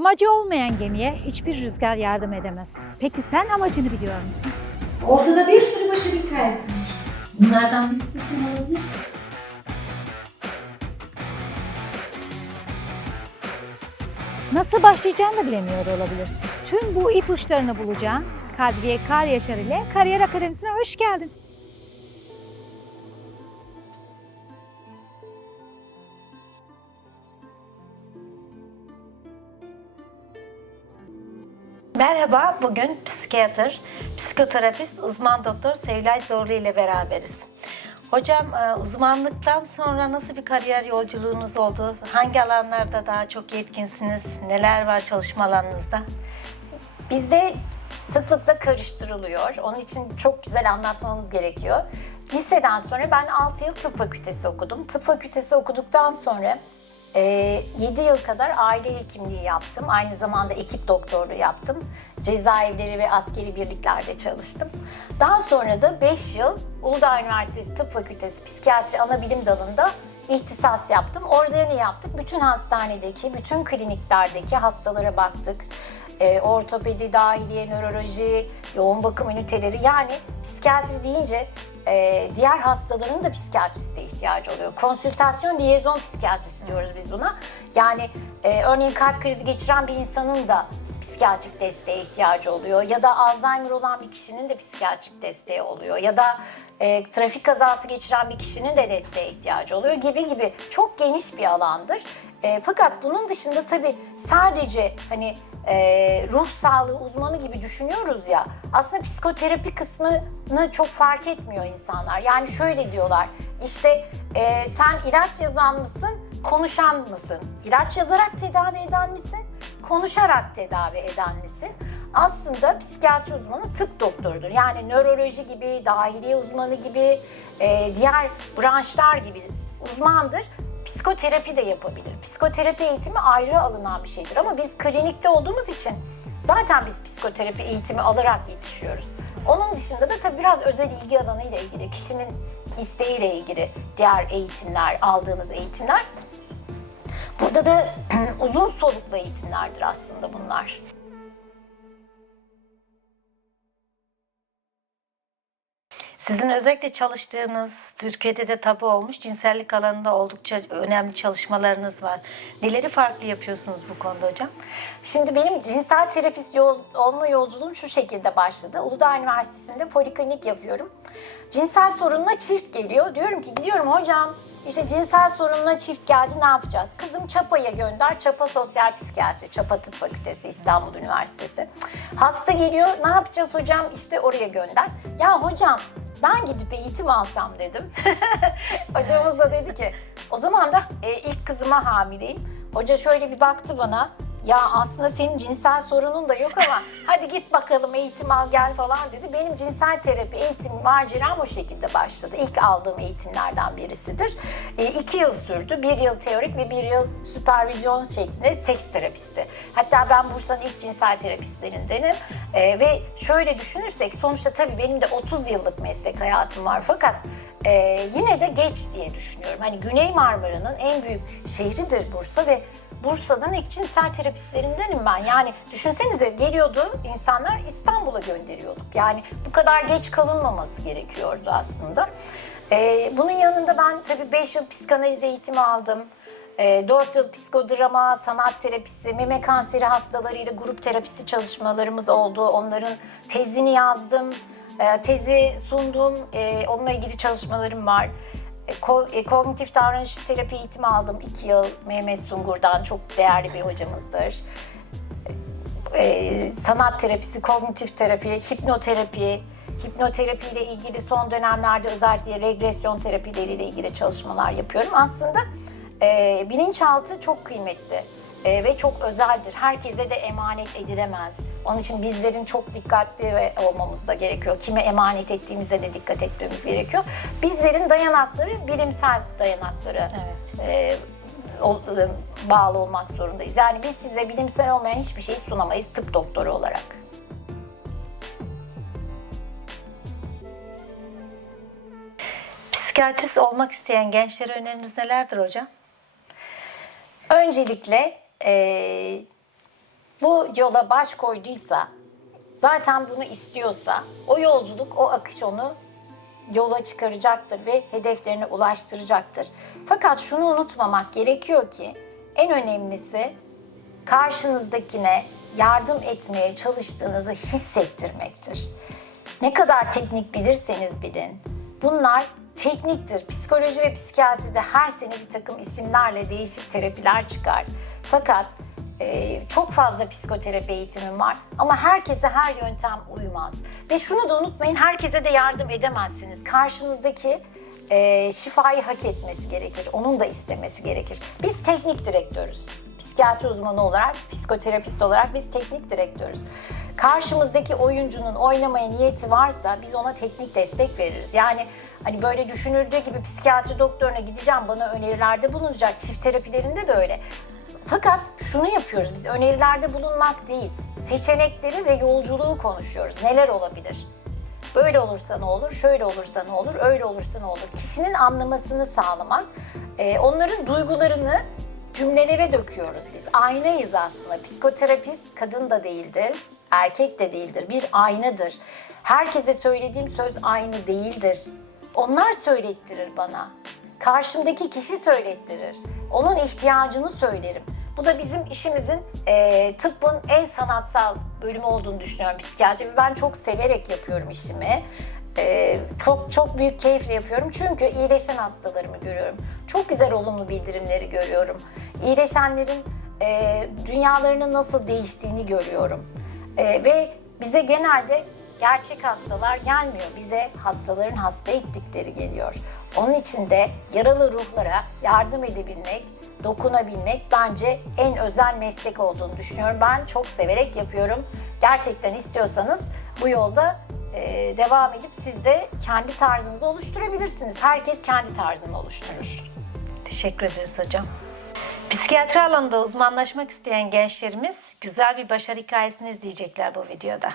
Amacı olmayan gemiye hiçbir rüzgar yardım edemez. Peki sen amacını biliyor musun? Ortada bir sürü başarı hikayesi var. Bunlardan birisini sen alabilirsin. Nasıl başlayacağını da bilemiyor olabilirsin. Tüm bu ipuçlarını bulacağın Kadriye Kar Yaşar ile Kariyer Akademisi'ne hoş geldin. Merhaba, bugün psikiyatr, psikoterapist, uzman doktor Sevilay Zorlu ile beraberiz. Hocam e, uzmanlıktan sonra nasıl bir kariyer yolculuğunuz oldu? Hangi alanlarda daha çok yetkinsiniz? Neler var çalışma alanınızda? Bizde sıklıkla karıştırılıyor. Onun için çok güzel anlatmamız gerekiyor. Liseden sonra ben 6 yıl tıp fakültesi okudum. Tıp fakültesi okuduktan sonra 7 yıl kadar aile hekimliği yaptım. Aynı zamanda ekip doktorluğu yaptım. Cezaevleri ve askeri birliklerde çalıştım. Daha sonra da 5 yıl Uludağ Üniversitesi Tıp Fakültesi Psikiyatri Anabilim Dalı'nda ihtisas yaptım. Orada ne yaptık? Bütün hastanedeki, bütün kliniklerdeki hastalara baktık. E, ortopedi, dahiliye, nöroloji, yoğun bakım üniteleri yani psikiyatri deyince e, diğer hastaların da psikiyatriste ihtiyacı oluyor. Konsültasyon liyezon psikiyatrisi diyoruz biz buna. Yani e, örneğin kalp krizi geçiren bir insanın da psikiyatrik desteğe ihtiyacı oluyor ya da Alzheimer olan bir kişinin de psikiyatrik desteği oluyor ya da e, trafik kazası geçiren bir kişinin de desteğe ihtiyacı oluyor gibi gibi çok geniş bir alandır. E, fakat bunun dışında tabii sadece hani e, ruh sağlığı uzmanı gibi düşünüyoruz ya aslında psikoterapi kısmını çok fark etmiyor insanlar. Yani şöyle diyorlar işte e, sen ilaç yazan mısın konuşan mısın? İlaç yazarak tedavi eden misin? Konuşarak tedavi eden misin? Aslında psikiyatri uzmanı tıp doktorudur. Yani nöroloji gibi, dahiliye uzmanı gibi, e, diğer branşlar gibi uzmandır psikoterapi de yapabilir. Psikoterapi eğitimi ayrı alınan bir şeydir ama biz klinikte olduğumuz için zaten biz psikoterapi eğitimi alarak yetişiyoruz. Onun dışında da tabii biraz özel ilgi alanıyla ilgili, kişinin isteğiyle ilgili diğer eğitimler, aldığınız eğitimler. Burada da uzun soluklu eğitimlerdir aslında bunlar. Sizin özellikle çalıştığınız, Türkiye'de de tabu olmuş cinsellik alanında oldukça önemli çalışmalarınız var. Neleri farklı yapıyorsunuz bu konuda hocam? Şimdi benim cinsel terapist yol, olma yolculuğum şu şekilde başladı. Uludağ Üniversitesi'nde poliklinik yapıyorum. Cinsel sorunla çift geliyor. Diyorum ki gidiyorum hocam işte cinsel sorunla çift geldi ne yapacağız? Kızım Çapa'ya gönder. Çapa Sosyal Psikiyatri, Çapa Tıp Fakültesi, İstanbul Üniversitesi. Hasta geliyor ne yapacağız hocam? İşte oraya gönder. Ya hocam ben gidip eğitim alsam dedim. Hocamız da dedi ki o zaman da e, ilk kızıma hamileyim. Hoca şöyle bir baktı bana. Ya aslında senin cinsel sorunun da yok ama hadi git bakalım eğitim al gel falan dedi. Benim cinsel terapi eğitim maceram o şekilde başladı. İlk aldığım eğitimlerden birisidir. E, iki yıl sürdü. Bir yıl teorik ve bir yıl süpervizyon şeklinde seks terapisti. Hatta ben Bursa'nın ilk cinsel terapistlerindenim. E, ve şöyle düşünürsek sonuçta tabii benim de 30 yıllık meslek hayatım var fakat e, yine de geç diye düşünüyorum. Hani Güney Marmara'nın en büyük şehridir Bursa ve Bursa'dan ilk cinsel terapistlerindenim ben. Yani düşünsenize geliyordu insanlar İstanbul'a gönderiyorduk. Yani bu kadar geç kalınmaması gerekiyordu aslında. Ee, bunun yanında ben tabii 5 yıl psikanaliz eğitimi aldım. E, 4 yıl psikodrama, sanat terapisi, meme kanseri hastalarıyla grup terapisi çalışmalarımız oldu. Onların tezini yazdım, e, tezi sundum, e, onunla ilgili çalışmalarım var. E, ko- e, Kognitif davranış terapi eğitimi aldım 2 yıl Mehmet Sungur'dan çok değerli bir hocamızdır. E, sanat terapisi, kognitif terapi, hipnoterapi, hipnoterapi ile ilgili son dönemlerde özellikle regresyon terapileriyle ilgili çalışmalar yapıyorum. Aslında e, bilinçaltı çok kıymetli e, ve çok özeldir. Herkese de emanet edilemez. Onun için bizlerin çok dikkatli olmamız da gerekiyor. Kime emanet ettiğimize de dikkat etmemiz gerekiyor. Bizlerin dayanakları bilimsel dayanakları e, ol- e, bağlı olmak zorundayız. Yani biz size bilimsel olmayan hiçbir şey sunamayız tıp doktoru olarak. Psikiyatrist olmak isteyen gençlere öneriniz nelerdir hocam? Öncelikle eee, bu yola baş koyduysa, zaten bunu istiyorsa o yolculuk, o akış onu yola çıkaracaktır ve hedeflerine ulaştıracaktır. Fakat şunu unutmamak gerekiyor ki en önemlisi karşınızdakine yardım etmeye çalıştığınızı hissettirmektir. Ne kadar teknik bilirseniz bilin. Bunlar tekniktir. Psikoloji ve psikiyatride her sene bir takım isimlerle değişik terapiler çıkar. Fakat e, çok fazla psikoterapi eğitimim var ama herkese her yöntem uymaz. Ve şunu da unutmayın herkese de yardım edemezsiniz. Karşınızdaki e, şifayı hak etmesi gerekir. Onun da istemesi gerekir. Biz teknik direktörüz. Psikiyatri uzmanı olarak, psikoterapist olarak biz teknik direktörüz. Karşımızdaki oyuncunun oynamaya niyeti varsa biz ona teknik destek veririz. Yani hani böyle düşünüldüğü gibi psikiyatri doktoruna gideceğim bana önerilerde bulunacak. Çift terapilerinde de öyle. Fakat şunu yapıyoruz biz önerilerde bulunmak değil, seçenekleri ve yolculuğu konuşuyoruz. Neler olabilir? Böyle olursa ne olur, şöyle olursa ne olur, öyle olursa ne olur. Kişinin anlamasını sağlamak, e, onların duygularını cümlelere döküyoruz biz. Aynayız aslında. Psikoterapist kadın da değildir, erkek de değildir. Bir aynadır. Herkese söylediğim söz aynı değildir. Onlar söylettirir bana. Karşımdaki kişi söylettirir. Onun ihtiyacını söylerim. Bu da bizim işimizin e, tıbbın en sanatsal bölümü olduğunu düşünüyorum psikiyatri. Ben çok severek yapıyorum işimi. E, çok çok büyük keyifle yapıyorum çünkü iyileşen hastalarımı görüyorum. Çok güzel olumlu bildirimleri görüyorum. İyileşenlerin e, dünyalarının nasıl değiştiğini görüyorum. E, ve bize genelde gerçek hastalar gelmiyor. Bize hastaların hasta ettikleri geliyor. Onun için de yaralı ruhlara yardım edebilmek, dokunabilmek bence en özel meslek olduğunu düşünüyorum. Ben çok severek yapıyorum. Gerçekten istiyorsanız bu yolda e, devam edip siz de kendi tarzınızı oluşturabilirsiniz. Herkes kendi tarzını oluşturur. Teşekkür ederiz hocam. Psikiyatri alanında uzmanlaşmak isteyen gençlerimiz güzel bir başarı hikayesini izleyecekler bu videoda.